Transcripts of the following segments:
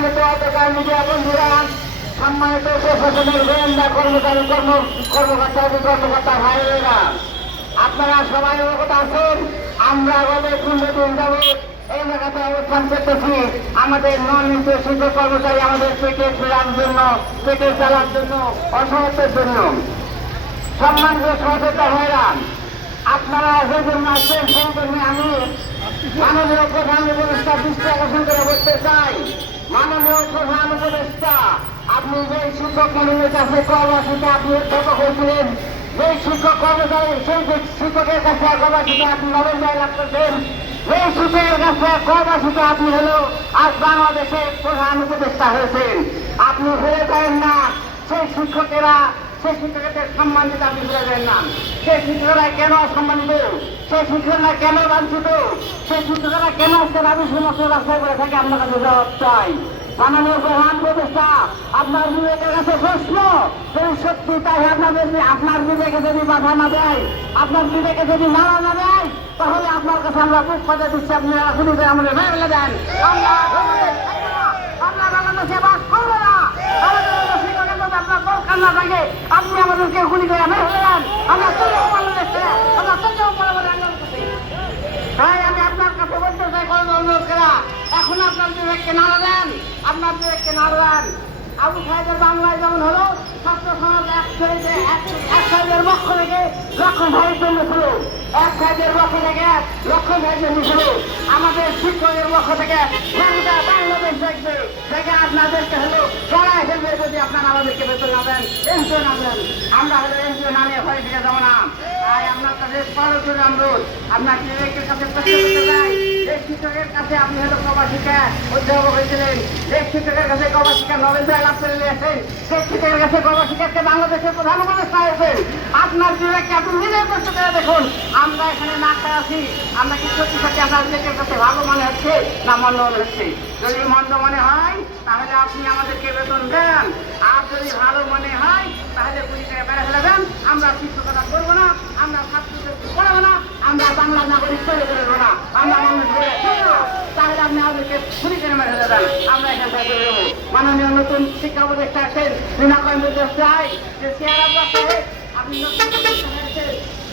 সম্মানিত অধিকার মিডিয়া বন্ধুরা, সম্মানিত প্রশাসনের গোয়েন্দা কর্মচারী কর্ম, কর্মকর্তা কর্মকর্তা ভাইয়েরা, আপনারা সবাই অবগত আছেন, আমরা গত পনেরো দিন যাবৎ এই জায়গাতে অবস্থান করতেছি। আমাদের নন শিক্ষক কর্মচারী আমাদের পেটে ফেরার জন্য, পেটে চালার জন্য অসহায়তার জন্য। সম্মানিত সহযোগিতা হয়রান আপনারা যে জন্য আসছেন সেই জন্য আমি মাননীয় প্রধান উপদেষ্টা দৃষ্টি আকর্ষণ করে বলতে চাই মাননীয় প্রধান উপদেষ্টা, আপনি যে শিক্ষক মন্ডলের কাছে কর্মসূচিতে আপনি উদ্যোগ হয়েছিলেন যে শিক্ষক কর্মচারী, সেই শিক্ষকের কাছে কর্মসূচিতে আপনি লাভ করছেন এই শিক্ষকের কাছে কর্মসূচিতে আপনি হলো আজ বাংলাদেশের প্রধান উপদেষ্টা হয়েছেন। আপনি হয়ে যায় না, সেই শিক্ষকেরা সেই সম্মানিত আপনি না। সেই শিক্ষকরা কেন সম্মানিত সেই শিক্ষকরা কেন বাঞ্ছিত? সেই শিক্ষকরা কেন আজকে দাবি সমস্ত রাস্তায় করে থাকে? আপনার কাছে জবাব চাই। মাননীয় প্রধান উপদেষ্টা, আপনার বিবেকের কাছে প্রশ্ন। যদি সত্যি তাই আপনাদের আপনার বিবেকে যদি বাধা না দেয়, আপনার বিবেকে যদি মারা না দেয়, তাহলে আপনার কাছে আমরা বুক পাতে দিচ্ছি আপনি শুরু করে আমাদের দেন বাংলাদেশে বাস করব না আমাদের শিক্ষকের মধ্যে আপনার দরকার না থাকে আপনি আমাদেরকে গুলি করে মেরে ফেলে দেন আমরা চলে বাংলাদেশ ছেড়ে আমরা চলে পরবর্তী আন্দোলন করছি তাই আমি আপনার কাছে বলতে চাই অনুরোধ করা এখন আপনার বিবেককে নাড়া দেন। আপনার বিবেককে নাড়া দেন। আবু সাহেবের বাংলায় যেমন হলো, ছাত্র সমাজ এক সাইডে, এক সাইডের পক্ষ থেকে লক্ষ্য সাহেব জন্য ছিল এক সাইডের পক্ষ থেকে লক্ষ্য সাহেব জন্য ছিল আমাদের শিক্ষকের পক্ষ থেকে গোটা বাংলাদেশ দেখবে। দেখে আপনাদেরকে হলো চড়াই ফেলবে যদি আপনারা আমাদেরকে বেতন না দেন। এনজিও না দেন। আমরা হলো এনজিও না নিয়ে ঘরে যাব না। তাই আপনার কাছে সরাসরি অনুরোধ। আপনার বিবেকের কাছে প্রশ্ন করতে চাই। যে শিক্ষকের কাছে আপনি হলো প্রবাসিকা অধ্যাপক হয়েছিলেন। যে শিক্ষকের কাছে প্রবাসিকা নোবেল জয় লাভ করে নিয়েছেন। সেই শিক্ষকের কাছে প্রবাসিকাকে বাংলাদেশের প্রধান উপদেষ্টা হয়েছেন। আপনার বিবেককে আপনি নিজের করে দেখুন, আমরা এখানে না খাই আছি। আমরা কি সত্যি সত্যি আপনার কাছে ভালো মনে হচ্ছে না মন্দ মনে হচ্ছে? যদি মন্দ মনে হয়, তাহলে আপনি আমাদেরকে বেতন দেন। আর যদি ভালো মনে হয়, তাহলে গুলি করে বেড়ে ফেলে দেন। আমরা শিক্ষকতা করব না, আমরা ছাত্রদের পড়াবো না, আমরা বাংলা নাগরিক তৈরি করে দেবো না। আমরা মানুষ। তাহলে আপনি আমাদেরকে গুলি করে মেরে দেন। আমরা এখান থেকে যাব। মাননীয় নতুন শিক্ষা উপদেষ্টা আছেন বিনা কর্মী চাই যে চেয়ার সাহেব আপনি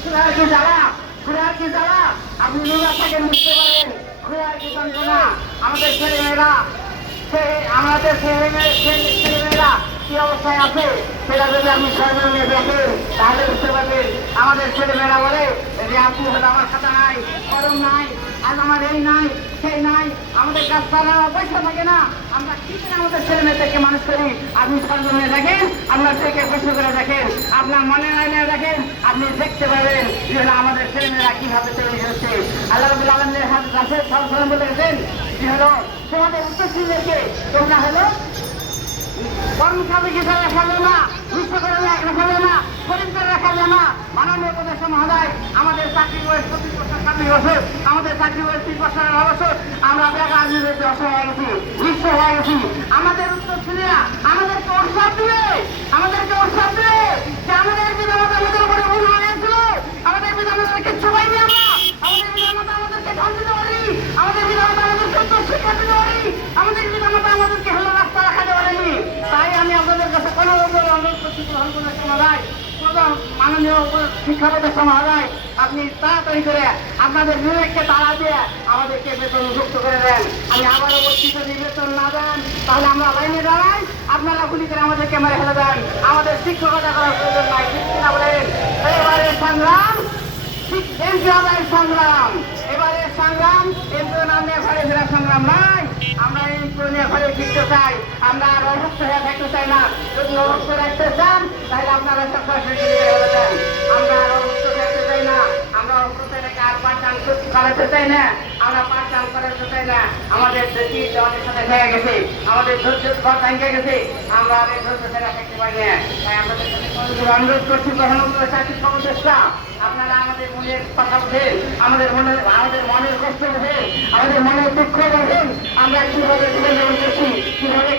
খুদার কি জ্বালা খুদার কি জ্বালা আপনি নিজের থাকেন, বুঝতে পারেন খুদার কি যন্ত্রণা আমাদের ছেলেমেয়েরা সে আমাদের ছেলেমেয়েরা কি অবস্থায় আছে? সেটা যদি আপনি সরকারে দেখেন, তাহলে বুঝতে পারবেন। আমাদের ছেলেমেয়েরা বলে যে আপনি হয়তো আমার খাতা নাই, কলম নাই, আজ আমার এই নাই। সেই নাই, আমাদের গাছপালা পয়সা থাকে না। আমরা কি করে আমাদের ছেলে মেয়েদেরকে মানুষ করি? আপনি সরজনে দেখেন, আপনার থেকে প্রশ্ন করে দেখেন, আপনার মনে হয় না দেখেন, আপনি দেখতে পাবেন যে আমাদের ছেলে মেয়েরা কীভাবে তৈরি হচ্ছে। আল্লাহ রবুল আলমের হাতে গাছের সব বলে গেছেন যে হলো তোমাদের উত্তরসূরিদেরকে তোমরা হলো না না না উপদেশ আমাদের চাকরি বয়স বছর চাকরি আমাদের চাকরি বয়স তিন বছরের বছর আমরা হয়ে গেছি হয়ে গেছি আমাদের উত্তর ছিল আমাদেরকে উৎসব দিবে, আমাদেরকে উৎসব দিবে যে আমাদের বিধানতা আমাদের উপরে ভুল হয়েছিল আমাদের বিধানতা কিচ্ছু পাইনি আমরা আমাদের বিধানতা আমাদেরকে ধন দিতে পারি আমাদের বিধানতা আমাদেরকে উত্তর শিক্ষা দিতে পারি আমাদের বিধানতা আমাদেরকে হলো রাস্তা রাখাতে পারেনি তাই আমি আপনাদের কাছে কোনো রকম অনুরোধ করছি শিক্ষা প্রতিষ্ঠান মহোদয় আপনি তাড়াতাড়ি করে আপনাদের বিবেককে তাড়া দিয়ে আমাদেরকে বেতন করে দেন। আমি আবারও বলছি যদি বেতন না দেন। তাহলে আমরা লাইনে দাঁড়াই, আপনারা গুলি করে আমাদেরকে মেরে ফেলে দেন। আমাদের শিক্ষকতা করার প্রয়োজন নাই। ঠিক কিনা বলেন এবারে সংগ্রাম সংগ্রাম। সংগ্রাম এনজিও নামে ঘরে ফেরা সংগ্রাম নয় আমরা এই ঘরে ফিরতে চাই, আমরা আর অভুক্ত হয়ে থাকতে চাই না। যদি অভুক্ত রাখতে চান, তাহলে আপনারা সরকার আমরা আর অভুক্ত থাকতে চাই না, আমরা অভুক্ত থেকে আর পাঠদান করাতে চাই না। আমরা চাই আমাদের সাথে হয়ে গেছে। আমাদের গেছে। আমরা তাই আমাদের আপনারা আমাদের মনের আমাদের আমাদের মনের কষ্ট আমাদের মনের দুঃখ আমরা কীভাবে